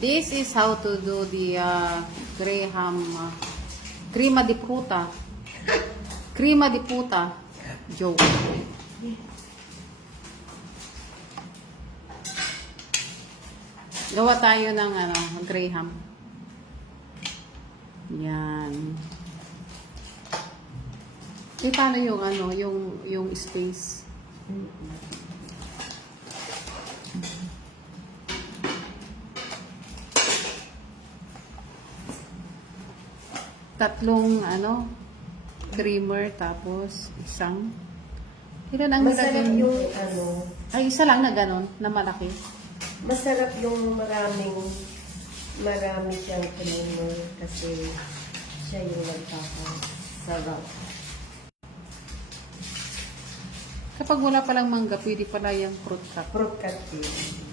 This is how to do the Graham crema di fruta. Crema di fruta. Joke. Gawa tayo ng Graham. Yan. Eh, paano yung space? Tatlong creamer tapos isang. Ilan ang Masarap nilagay? yung Ay, isa lang na ganon, na malaki. masarap yung marami siyang creamer kasi siya yung nagpapasarap. Kapag wala palang mangga, pwede pala yung fruit cup. Fruit cocktail.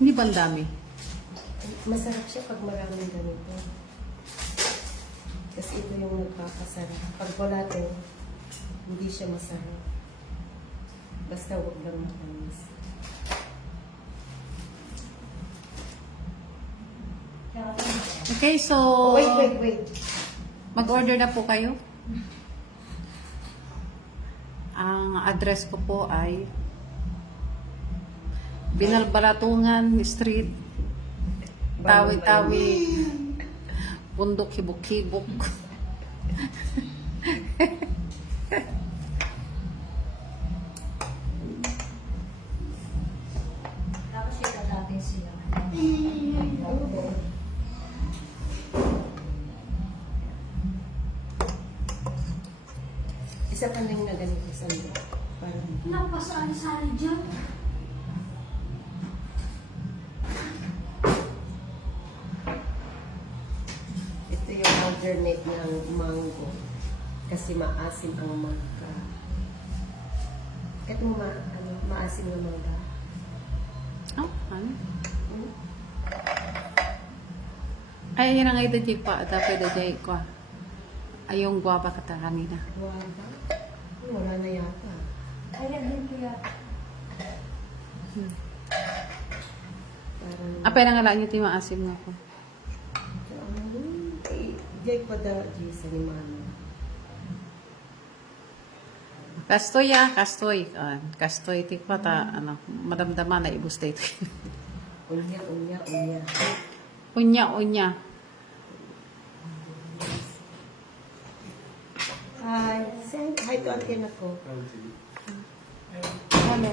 Hindi ba ang dami? Masarap siya pag maraming ganito. Kasi ito yung nagpapasarap. Pag wala ito, hindi siya masarap. Basta huwag lang matamis. Okay, so Wait. mag-order na po kayo. Ang address ko po ay Binalbalatungan Street, Tawi-Tawi, Bundok Hibok-Hibok. Tapos kita natin sila. Isa pa lang na ganito sando. Parang Napasali-sali dyan. ito yung alternate ng mango. Kasi maasim ang mangga. Ito maasim na mangga. Oh, ano? Hmm? Ay, yun ang idajig pa. Dapat idajig ko. Ay, yung guwapa kata kanina. Guava? Wala na yata. Ayan, hindi yan. Parang... Apay na nga lang yung timaasim nga ko. Jay ko da Gisa ni Mano. Kastoy kastoy. Kastoy, tikpa ta, madamdaman na ibus dito. Unya. Unya. Hi. Say hi to Auntie ako. Hello.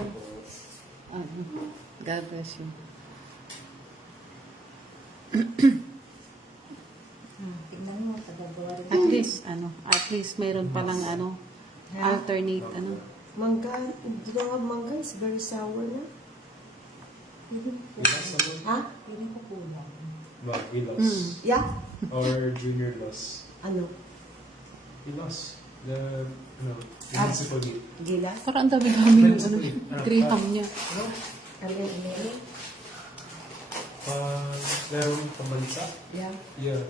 God bless you. Tingnan mo, tagagawa rin. At least mayroon palang alternate Mangga, you don't have mangga, it's very sour na. Ha? Piling ko kulang. But we lost. Yeah? Or junior loss. Ano? We lost. The municipal gate. Gilas? Parang ang dami-dami yung Graham niya. Ano? Larong pambansa. Yeah. Yeah.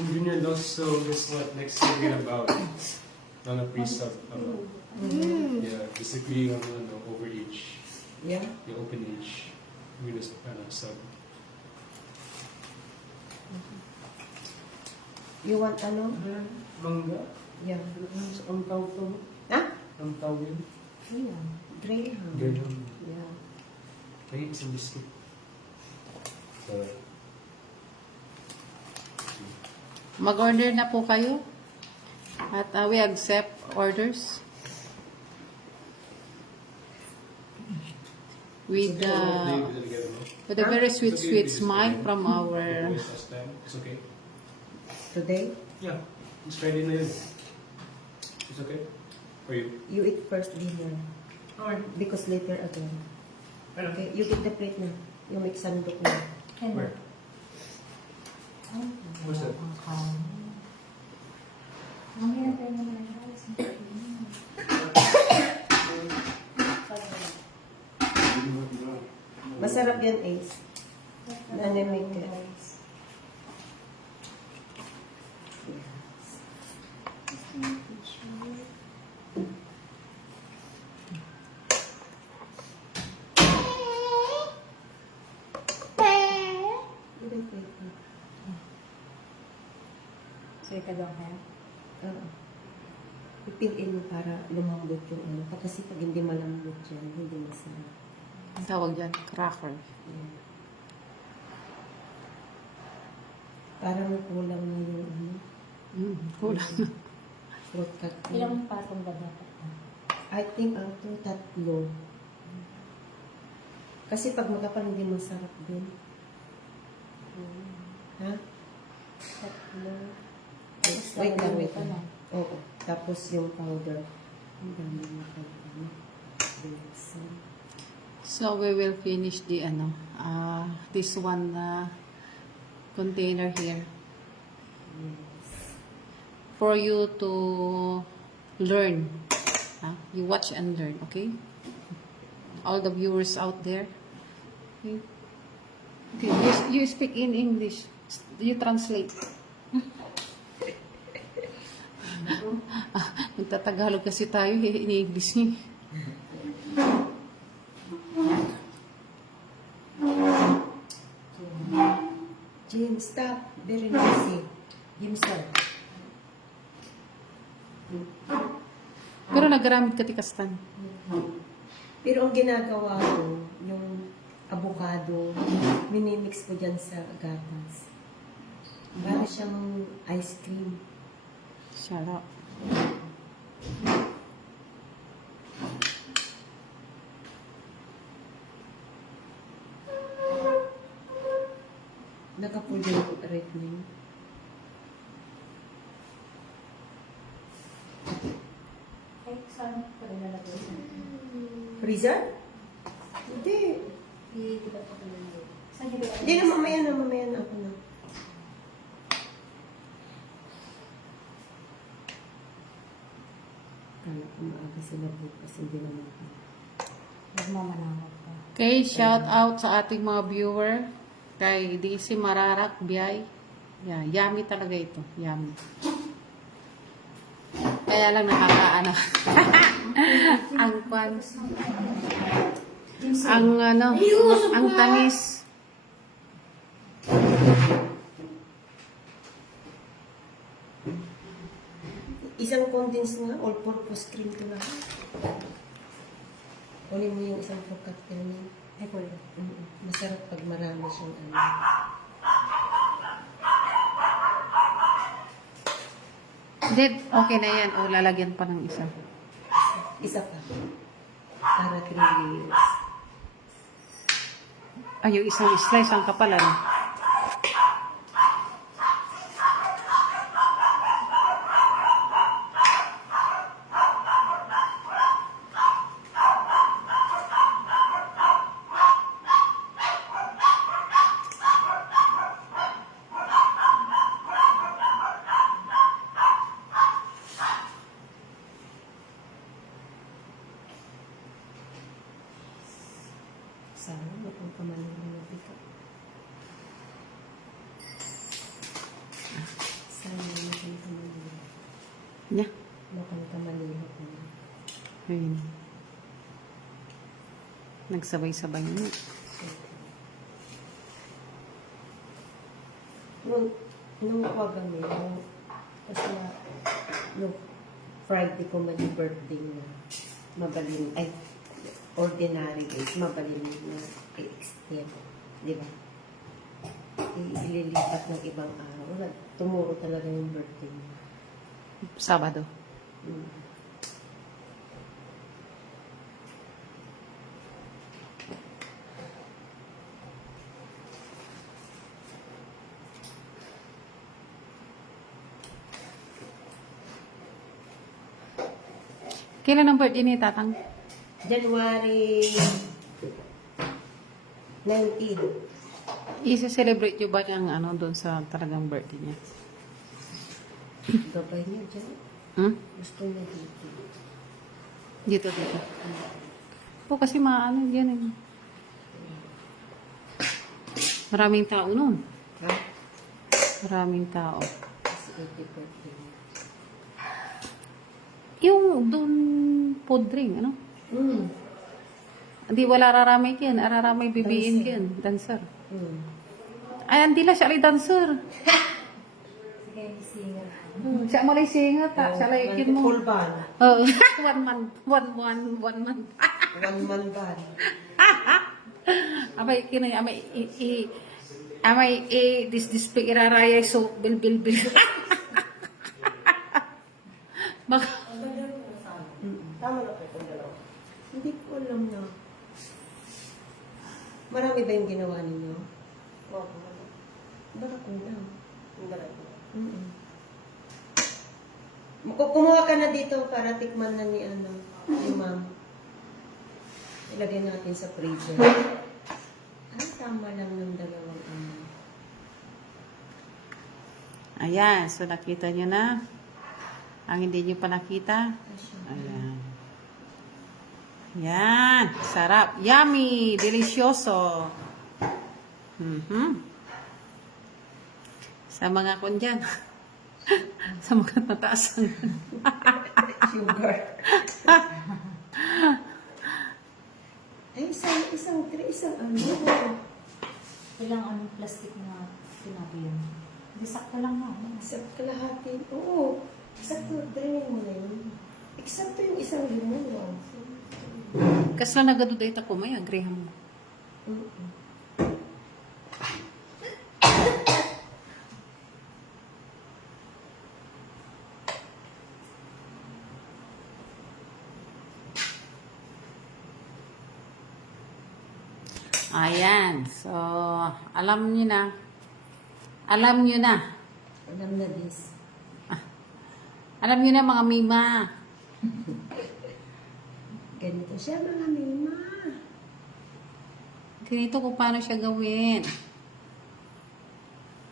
In junior loss, so guess what? Next year we're about on a pre-sub. Yeah, basically overage. Yeah? The open age. We're just sub. You want ano? Mangga? Yeah. Ang tawag to? Ha? Ang tawag yun? Ayan. Graham. Ganyan. Yeah. Ay, isang biscuit. Mag-order na po kayo. At we accept orders. With a very sweet smile from our... It's okay. Today, Yeah, it's Friday na yun. It's okay for you. you eat first dinner. Alright. Because later again. Okay, you get the plate na. Yung may sandok na. And Where? What's that? Mamaya tayo naman siya. Masarap yan, Ace. Nanimig ka. So, ikaw daw kaya? Pipiliin mo para lumambot yung ano. Kasi pag hindi malambot yan, hindi masarap. Ang tawag dyan, cracker. Yan. Parang kulang na yung ano, Kulang. fruit cut. Ilang patong ba dapat? I think ang to tatlo. Kasi pag makapal hindi masarap din. Ha? Tatlo. Wait lang, wait pa lang. Oo. Tapos yung powder. Ang dami mo powder. So we will finish the this one container here for you to learn. You watch and learn, okay? All the viewers out there. Okay? Okay, you speak in English. You translate. Nagtatagalog kasi tayo, in-English niya. James, stop. Very noisy. James, sir. Pero nagramit ka tikastan. Pero ang ginagawa ko, yung avocado, minimix ko dyan sa gatas. Para siyang ice cream. Shut up. Nakapul yung red na yun. Eh, saan pa rin nalagay? Freezer? Hindi. Di ba pa rin? Saan di ba? Hindi na, mamaya na ako na. Kala ko maaga sila bukas, hindi naman ako. Nagmamanamot pa. Okay, shout out sa ating mga viewer. Kay DC Mararak, Biyay. Yeah, yummy talaga ito. Yummy. Kaya lang nakakaano. ang kwan. Ang ano, ang tamis. Isang condensed nga, all-purpose cream to lang. Kunin mo yung isang fruit cream. Ay, pwede. Masarap pag marami siyang ano. Hindi, okay na yan. O, lalagyan pa ng isa. Isa pa. Para 3 layers. Ay, yung isang slice ang kapalan. Sana matang kamanin na bigat. Sana matang kamanin. Yeah. Matang kamanin ako. Ayun. Nagsabay-sabay na. Nung kami, kasi nung Friday ko man yung birthday na mabalin, ay, ordinary days, mabalin na i-extend. Di ba? Ililipat ng ibang araw. Tumuro talaga yung birthday niya. Sabado. Kailan ang birthday ni Tatang? January 19. I-celebrate nyo ba yung ano doon sa talagang birthday niya? Gabay niya dyan. Hmm? Gusto niya dito. Dito. Po kasi maano yan eh. Maraming tao nun. Ha? Maraming tao. Kasi 80 birthday niya. Yung doon food drink, ano? Hindi wala raramay yan. Araramay bibiin Dancer. yan. Dancer. Mm. Ay, hindi lang siya ay dancer. Sige, singer. Siya malay singer. Siya lay ikin mo. Full band. Oh, one month. One month. One man band. Amay ikin na amay display iraraya so bil. Baka Tama na po itong dalawa. Hindi ko alam na. Marami ba yung ginawa ninyo? Oo. Baka kulang. Kumuha ka na dito para tikman na ni ma'am. Ilagay natin sa freezer. Ay, tama lang ng dalawang ayan, so nakita nyo na. Ang hindi nyo pa nakita. Ayan. Yan. Sarap. Yummy. Delicioso. Sa mga kundyan. Sa mga mataas ang Sugar. Ay, isang ano. Ilang anong plastic na sinabi yan? Hindi, sakto lang na. Isang kalahati. Oo. Eksakto. Drainin mo na yun. Eksakto yung isang limon. kasla nagaduday ta ko may agriham mo. Ayan. So, alam nyo na. Alam nyo na. Alam na this. Alam nyo na mga mima. Ganito siya mga mima. Ganito kung paano siya gawin.